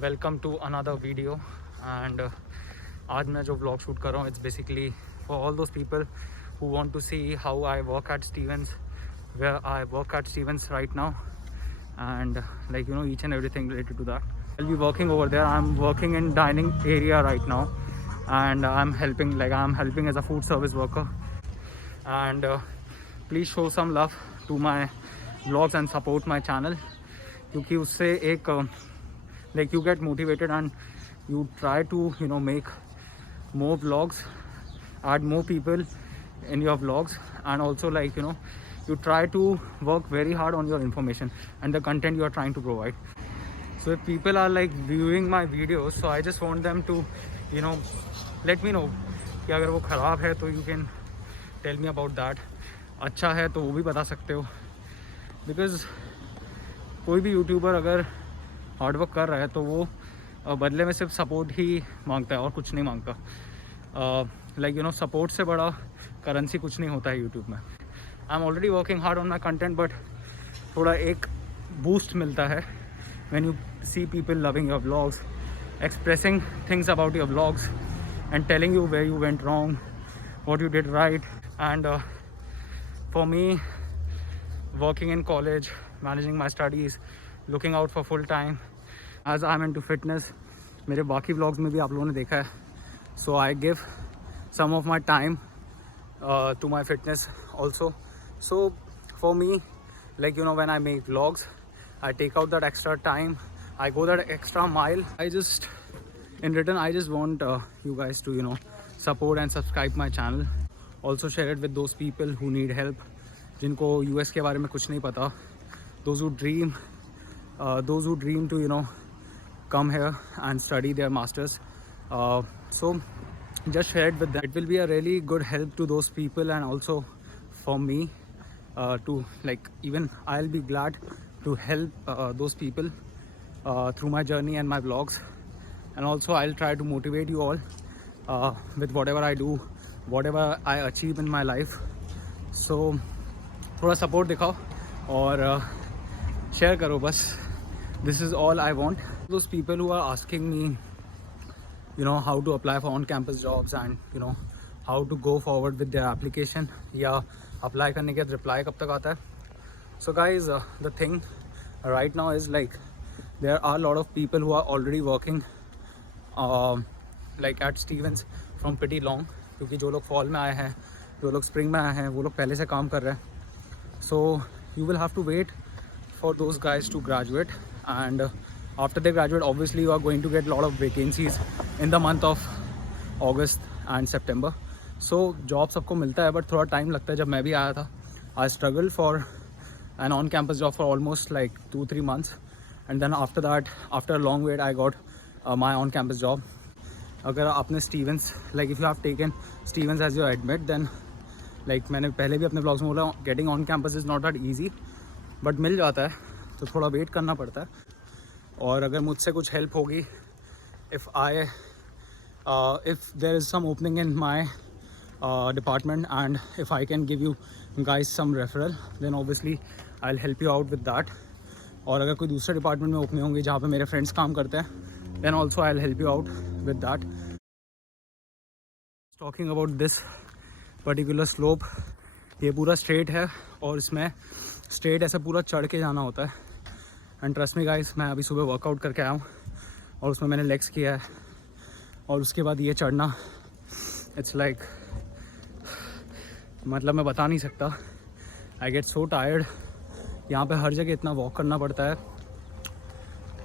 Welcome to another video and आज मैं जो ब्लॉग शूट कर रहा हूँ it's basically for all those people who want to see how I work at Stevens, where I work at Stevens right now, and like each and everything related to that. I'll be working over there. I'm working in dining area right now, and I'm helping as a food service worker. And please show some love to my vlogs and support my channel, क्योंकि उससे एक like you get motivated and you try to make more vlogs, add more people in your vlogs, and also you try to work very hard on your information and the content you are trying to provide. So if people are like viewing my videos, so I just want them to let me know कि अगर वो ख़राब है तो you can tell me about that, अच्छा है तो वो भी बता सकते हो, because कोई भी यूट्यूबर अगर हार्ड वर्क कर रहा है तो वो बदले में सिर्फ सपोर्ट ही मांगता है और कुछ नहीं मांगता. सपोर्ट से बड़ा करेंसी कुछ नहीं होता है यूट्यूब में. I am already working hard on my content, but थोड़ा एक बूस्ट मिलता है when you see people loving your vlogs, expressing things about your vlogs and telling you where you went wrong, what you did right. And for me, working in college, managing my studies, looking out for full time, as I'm into fitness, मेरे बाकी vlogs में भी आप लोगों ने देखा है, so I give some of my time to my fitness also. So for me, when I make vlogs, I take out that extra time, I go that extra mile. In return, I just want you guys to support and subscribe my channel. Also share it with those people who need help, जिनको US के बारे में कुछ नहीं पता, those who dream to come here and study their masters. So just share it with them. It will be a really good help to those people, and also for me to even I'll be glad to help those people through my journey and my vlogs. And also I'll try to motivate you all with whatever I do, whatever I achieve in my life. So थोड़ा support दिखाओ और share करो बस. This is all I want. Those people who are asking me how to apply for on campus jobs and how to go forward with their application, या apply करने के बाद reply कब तक आता है. So guys, the thing right now is there are lot of people who are already working at Stevens from pretty long, क्योंकि जो लोग फॉल में आए हैं, जो लोग स्प्रिंग में आए हैं, वो लोग पहले से काम कर रहे हैं. So you will have to wait for those guys to graduate, and after they graduate, obviously you are going to get a lot of vacancies in the month of August and September. So job सबको मिलता है, but थोड़ा time लगता है. जब मैं भी आया था, I struggled for an on-campus job for almost 2-3 months, and then after that, after a long wait, I got my on-campus job. अगर आपने Stevens, if you have taken Stevens as your admit, then मैंने पहले भी अपने blogs में बोला, getting on campus is not that easy, but मिल जाता है, तो थोड़ा वेट करना पड़ता है. और अगर मुझसे कुछ हेल्प होगी, if there is some opening in my department and if I can give you guys some referral, then obviously I will help you out with that. और अगर कोई दूसरे डिपार्टमेंट में ओपनिंग होंगी जहाँ पे मेरे फ्रेंड्स काम करते हैं, then also I will help you out with that. Talking about this particular slope, ये पूरा स्ट्रेट है और इसमें स्ट्रेट ऐसे पूरा चढ़ के जाना होता है. एंड ट्रस्ट मी गाइस, मैं अभी सुबह वर्कआउट करके आया हूँ और उसमें मैंने लेग्स किया है, और उसके बाद ये चढ़ना, इट्स मैं बता नहीं सकता. I get so tired. यहाँ पे हर जगह इतना वॉक करना पड़ता है,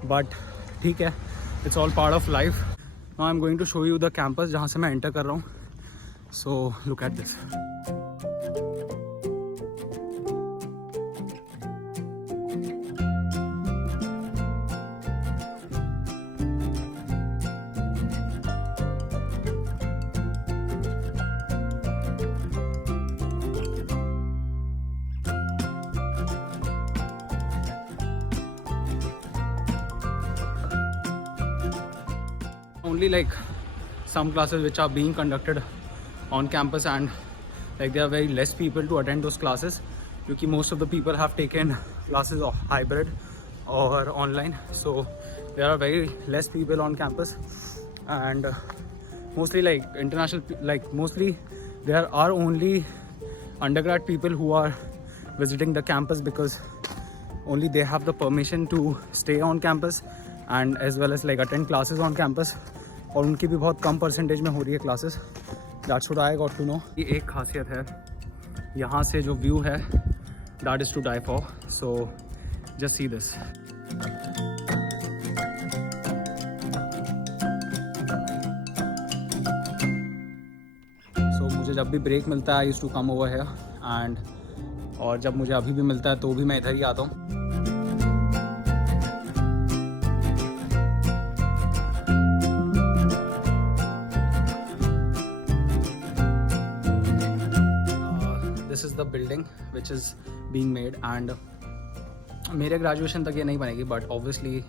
बट ठीक है, it's all part of life. Now I am going to show you the campus जहाँ से मैं एंटर कर रहा हूँ. So look at this. Only some classes which are being conducted on campus, and there are very less people to attend those classes, because most of the people have taken classes of hybrid or online. So there are very less people on campus, and mostly like international, like mostly there are only undergrad people who are visiting the campus because only they have the permission to stay on campus and as well as like attend classes on campus, और उनकी भी बहुत कम percentage में हो रही है classes. That's what I got to know. ये एक खासियत है यहाँ से जो व्यू है, that is to die for. So just see this. So मुझे जब भी ब्रेक मिलता है I used to come over here, and और जब मुझे अभी भी मिलता है तो भी मैं इधर ही आता हूँ. This is the building which is being made, and मेरे graduation तक ये नहीं बनेगी, but obviously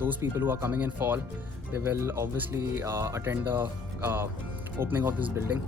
those people who are coming in fall, they will obviously attend the opening of this building.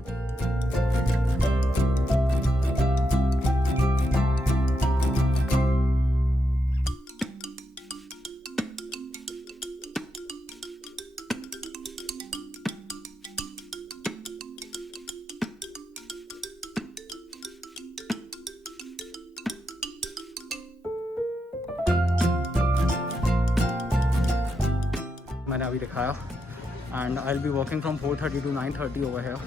मैंने अभी दिखाया, and I'll be working from 4:30 to 9:30 over here.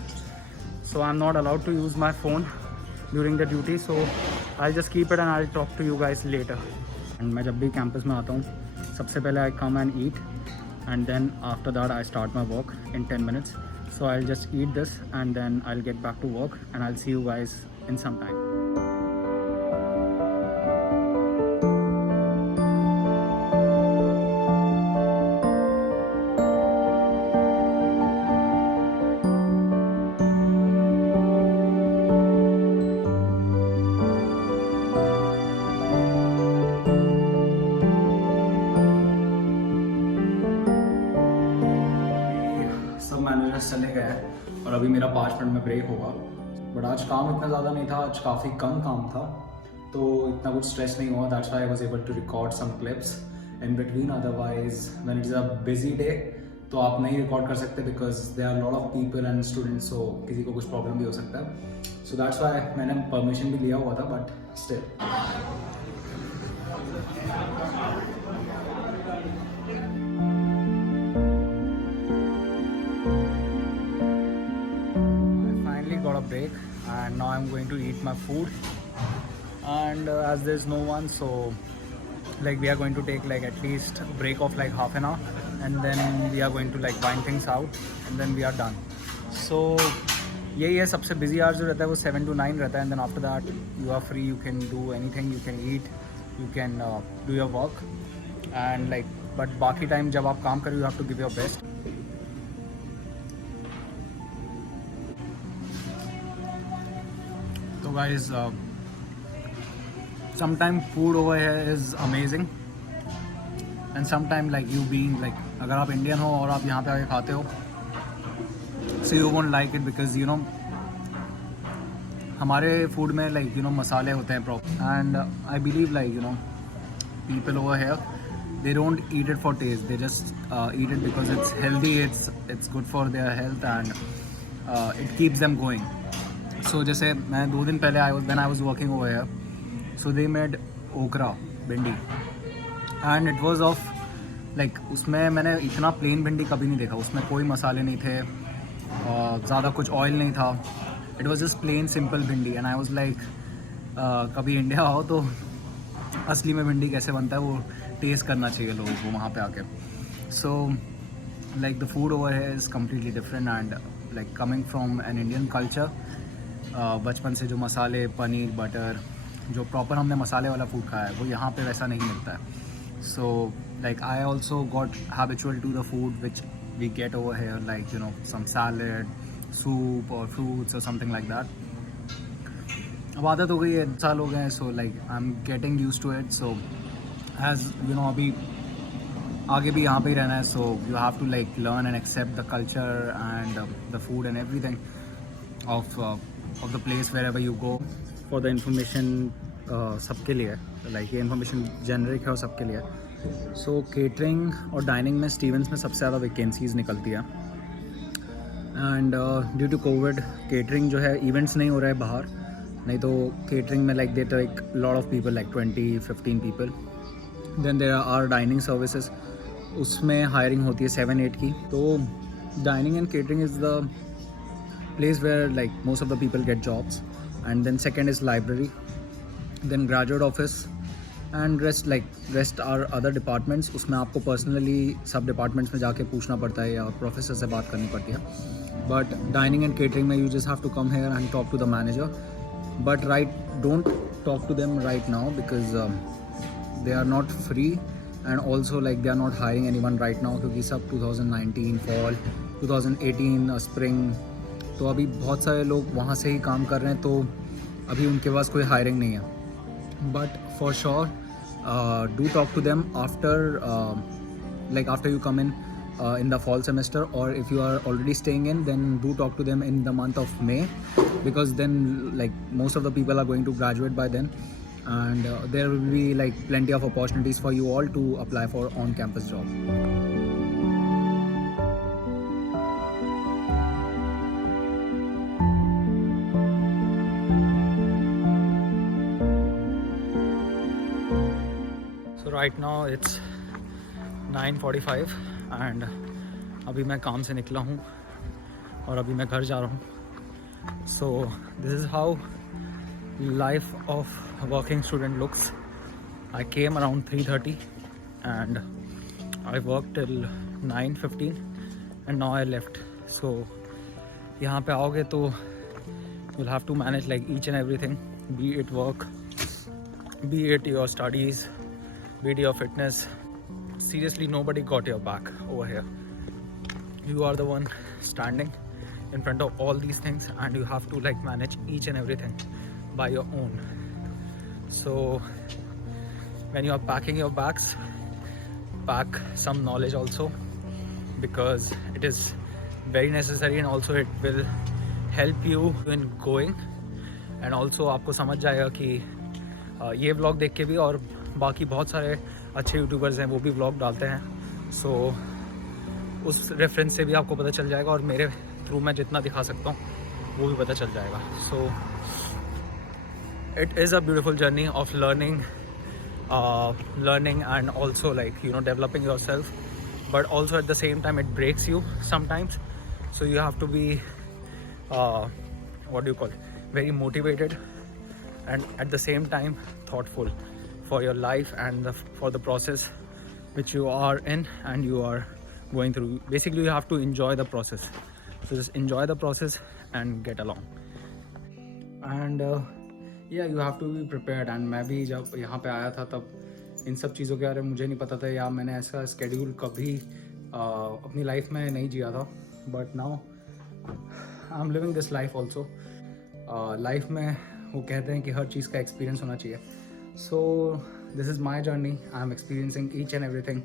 So I'm not allowed to use my phone during the duty, so I'll just keep it and I'll talk to you guys later. And मैं जब भी campus में आता हूँ सबसे पहले I come and eat, and then after that I start my work in 10 minutes. So I'll just eat this and then I'll get back to work, and I'll see you guys in some time. Managers चले गए हैं और अभी मेरा 5 minute में break होगा. But आज काम इतना ज़्यादा नहीं था, आज काफ़ी कम काम था, तो इतना कुछ स्ट्रेस नहीं हुआ. That's why I was able to record some clips in between. Otherwise when it is a busy day तो आप नहीं रिकॉर्ड कर सकते because there are lot of people and students, so किसी को कुछ प्रॉब्लम भी हो सकता है. सो दैट्स व्हाई मैंने परमिशन भी लिया हुआ था, but still. Got a break and now I'm going to eat my food, and as there's no one, so like we are going to take like at least a break of like half an hour, and then we are going to like wind things out and then we are done. So यही है, सबसे busy hours जो रहता है वो 7 to 9 रहता है, and then after that you are free, you can do anything, you can eat, you can do your work, and like but बाकी time जब आप काम करो you have to give your best. So guys, sometimes food over here is amazing, and sometimes like you being like अगर आप Indian हो और आप यहाँ पे आके खाते हो, so you won't like it because you know हमारे फूड में like you know मसाले होते हैं proper, and I believe like you know people over here they don't eat it for taste, they just eat it because it's healthy, it's good for their health, and it keeps them going. So जैसे मैं 2 दिन पहले when I was working over here, so they made okra भिंडी, and it was of like उसमें मैंने इतना plane भिंडी कभी नहीं देखा. उसमें कोई मसाले नहीं थे, ज़्यादा कुछ ऑयल नहीं था. It was just plain simple भिंडी, एंड आई वाज लाइक कभी इंडिया आओ तो असली में भिंडी कैसे बनता है वो टेस्ट करना चाहिए लोगों को वहाँ पे आके. सो like the food over here is completely different, and like coming from an Indian culture, बचपन से जो मसाले, पनीर, बटर, जो प्रॉपर हमने मसाले वाला फूड खाया है वो यहाँ पे वैसा नहीं मिलता है. So like I also got habitual to the food which we get over here, like you know some salad, soup और फ्रूट्स और समथिंग लाइक दैट. अब आदत हो गई है, साल हो गए हैं, so like I am getting use to it. So as you know अभी आगे भी यहाँ पे ही रहना है, so you have to like learn and accept the culture and the food and everything of the place wherever you go. For the information सबके लिए, like ये information generic है और सबके लिए. सो केटरिंग और डाइनिंग में स्टीवंस में सबसे ज़्यादा वैकेंसीज़ निकलती है and due to Covid catering जो है इवेंट्स नहीं हो रहे हैं बाहर, नहीं तो केटरिंग में like they take lot of people like 20-15 people. Then there are dining services, उसमें हायरिंग होती है 7-8 की. तो dining and catering is the place where like most of the people get jobs, and then second is library, then graduate office, and rest are other departments. उसमें आपको personally सब departments में जाके पूछना पड़ता है या प्रोफेसर से बात करनी पड़ती है. But dining and catering में you just have to come here and talk to the manager. But don't talk to them right now because they are not free, and also like they are not hiring anyone right now क्योंकि सब 2019 fall, 2018 spring. तो अभी बहुत सारे लोग वहाँ से ही काम कर रहे हैं, तो अभी उनके पास कोई हायरिंग नहीं है. But for sure do talk to them after you come in the fall semester, or if you are already staying in, then do talk to them in the month of May, because then like most of the people are going to graduate by then, and there will be like plenty of opportunities for you all to apply for on campus job. Right now it's 9:45 and अभी मैं काम से निकला हूँ और अभी मैं घर जा रहा हूँ. So this is how life of a working student looks. I came around 3:30 and I worked till 9:15 and now I left. So यहाँ पे आओगे तो you'll have to manage like each and everything, be it work, be it your studies, be it your fitness. Seriously, nobody got your back over here. You are the one standing in front of all these things, and you have to like manage each and everything by your own. So when you are packing your bags, pack some knowledge also, because it is very necessary, and also it will help you in going. And also आपको समझ जाएगा कि ये vlog देख के भी और बाकी बहुत सारे अच्छे यूट्यूबर्स हैं वो भी व्लॉग डालते हैं. सो उस रेफरेंस से भी आपको पता चल जाएगा, और मेरे थ्रू मैं जितना दिखा सकता हूँ वो भी पता चल जाएगा. So it is a beautiful journey of learning and also like developing your self, but also at the same time it breaks you sometimes. So you have to be what do you call very motivated, and at the same time thoughtful for your life and for the process which you are in and you are going through. Basically you have to enjoy the process, so just enjoy the process and get along. And yeah, you have to be prepared. and मैं भी जब यहाँ पे आया था तब इन सब चीज़ों के बारे में मुझे नहीं पता था, या मैंने ऐसा स्केड्यूल कभी अपनी लाइफ में नहीं जिया था. But now I M living this life also. Life में वो कहते हैं कि हर चीज़ का एक्सपीरियंस होना चाहिए. So this is my journey. I am experiencing each and everything,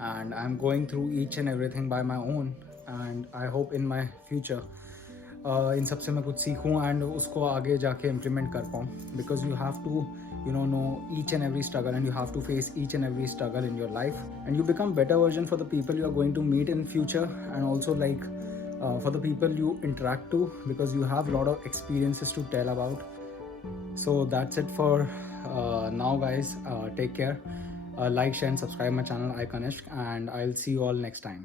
and I am going through each and everything by my own, and I hope in my future in सब से मैं कुछ सीखूँ एंड उसको आगे जाके इम्प्लीमेंट कर पाऊँ. Because you have to know each and every struggle, and you have to face each and every struggle in your life, and you become better version for the people you are going to meet in future, and also like for the people you interact to, because you have a lot of experiences to tell about. So that's it for now guys. Take care. Like, share and subscribe my channel iConishk, and I'll see you all next time.